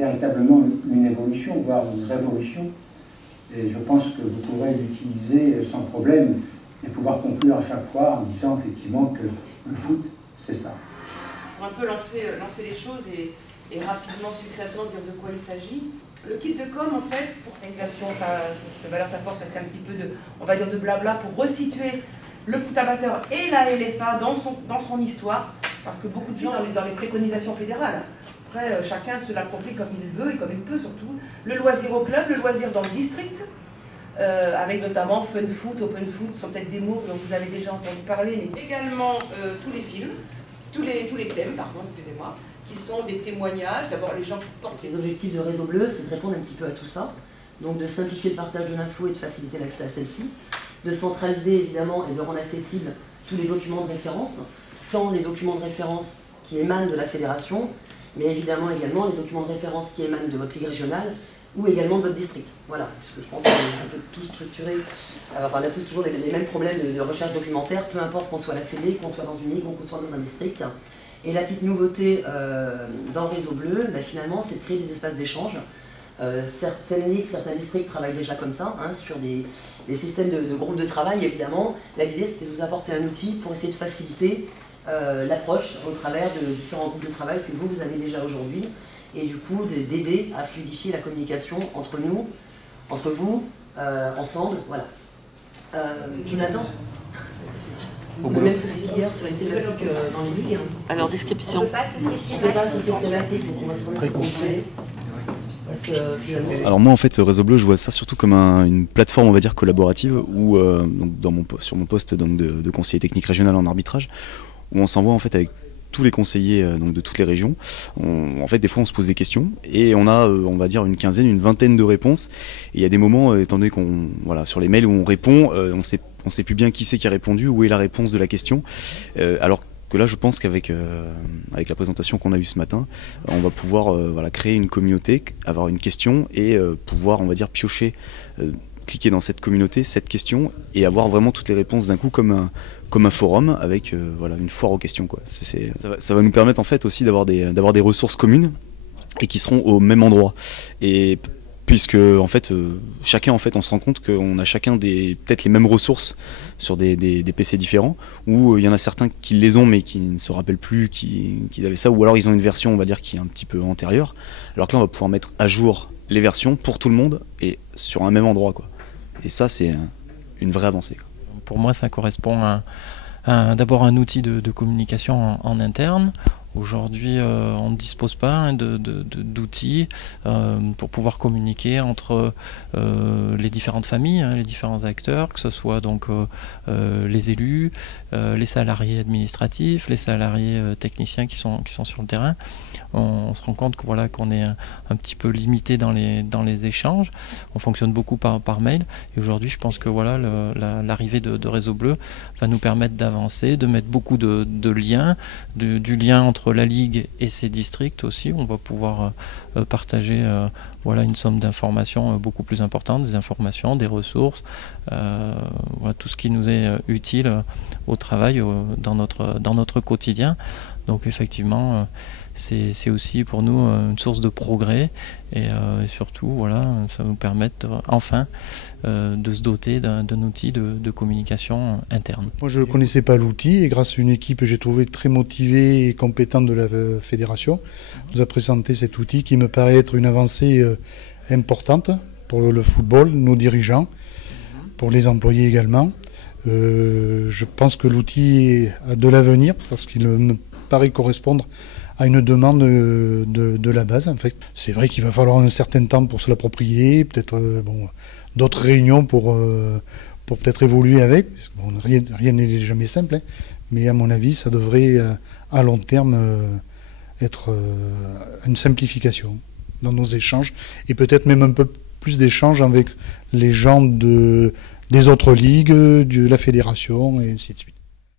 véritablement une évolution, voire une révolution. Et je pense que vous pourrez l'utiliser sans problème et pouvoir conclure à chaque fois en disant effectivement que le foot, c'est ça. Pour un peu lancer les choses et rapidement, succinctement dire de quoi il s'agit. Le kit de com, en fait, pour Félicitation, sa force, c'est un petit peu de, on va dire, de blabla pour resituer le foot amateur et la LFA dans son histoire, parce que beaucoup de gens dans les préconisations fédérales. Après, chacun se l'approprie comme il veut et comme il peut surtout. Le loisir au club, le loisir dans le district, avec notamment Fun Foot, Open Foot, sont peut-être des mots dont vous avez déjà entendu parler, mais également tous les films, tous les thèmes, pardon, excusez-moi, qui sont des témoignages. D'abord, les gens qui portent les objectifs de Réseau Bleu, c'est de répondre un petit peu à tout ça, donc de simplifier le partage de l'info et de faciliter l'accès à celle-ci, de centraliser évidemment et de rendre accessibles tous les documents de référence, tant les documents de référence qui émanent de la fédération, mais évidemment également les documents de référence qui émanent de votre ligue régionale ou également de votre district. Voilà, parce que je pense qu'on est un peu tous structurés, enfin on a tous toujours les mêmes problèmes de recherche documentaire, peu importe qu'on soit à la fédé, qu'on soit dans une ligue ou qu'on soit dans un district. Et la petite nouveauté dans le Réseau Bleu, ben, finalement, c'est de créer des espaces d'échange. Certaines ligues, certains districts travaillent déjà comme ça, hein, sur des systèmes de groupes de travail, évidemment. Là, l'idée, c'était de vous apporter un outil pour essayer de faciliter l'approche au travers de différents groupes de travail que vous avez déjà aujourd'hui, et du coup, d'aider à fluidifier la communication entre nous, entre vous, ensemble, voilà. Jonathan ? Le même souci qu'hier sur les thématiques dans les ligues. Alors, description. Je peux pas associer aux thématiques, donc on va se remettre complet. Alors moi en fait Réseau Bleu je vois ça surtout comme une plateforme on va dire collaborative où donc sur mon poste donc, de conseiller technique régional en arbitrage où on s'envoie en fait avec tous les conseillers donc, de toutes les régions. En fait des fois on se pose des questions et on a on va dire une vingtaine de réponses et il y a des moments étant donné qu'on voilà sur les mails où on répond on sait plus bien qui c'est qui a répondu, où est la réponse de la question alors que là je pense qu'avec avec la présentation qu'on a eue ce matin, on va pouvoir voilà, créer une communauté, avoir une question et pouvoir on va dire piocher, cliquer dans cette communauté, cette question et avoir vraiment toutes les réponses d'un coup comme un forum avec voilà, une foire aux questions quoi. Ça va nous permettre en fait aussi d'avoir des ressources communes et qui seront au même endroit. Et puisque en fait, chacun en fait, on se rend compte qu'on a chacun peut-être les mêmes ressources sur des PC différents, où il y en a certains qui les ont mais qui ne se rappellent plus qu'ils avaient ça, ou alors ils ont une version on va dire qui est un petit peu antérieure, alors que là on va pouvoir mettre à jour les versions pour tout le monde et sur un même endroit quoi. Et ça c'est une vraie avancée quoi. Pour moi ça correspond à d'abord un outil de communication en interne. Aujourd'hui, on ne dispose pas d'outils pour pouvoir communiquer entre les différentes familles, les différents acteurs, que ce soit donc les élus, les salariés administratifs, les salariés techniciens qui sont sur le terrain. On se rend compte que voilà qu'on est un petit peu limité dans les échanges. On fonctionne beaucoup par mail. Et aujourd'hui, je pense que voilà l'arrivée de Réseau Bleu va nous permettre d'avancer, de mettre beaucoup de liens, du lien entre la Ligue et ses districts aussi. On va pouvoir partager voilà, une somme d'informations beaucoup plus importante, des informations, des ressources, voilà, tout ce qui nous est utile au travail, dans notre quotidien. Donc effectivement, c'est aussi pour nous une source de progrès et surtout voilà, ça va nous permettre enfin de se doter d'un outil de communication interne. Moi je ne connaissais pas l'outil et grâce à une équipe que j'ai trouvée très motivée et compétente de la fédération, on nous a présenté cet outil qui me paraît être une avancée importante pour le football, nos dirigeants, pour les employés également. Je pense que l'outil a de l'avenir parce qu'il me paraît correspondre à une demande de la base. En fait, c'est vrai qu'il va falloir un certain temps pour se l'approprier, peut-être d'autres réunions pour peut-être évoluer avec. Bon, rien n'est jamais simple, hein, mais à mon avis, ça devrait à long terme être une simplification dans nos échanges et peut-être même un peu plus d'échanges avec les gens des autres ligues, de la fédération et ainsi de suite.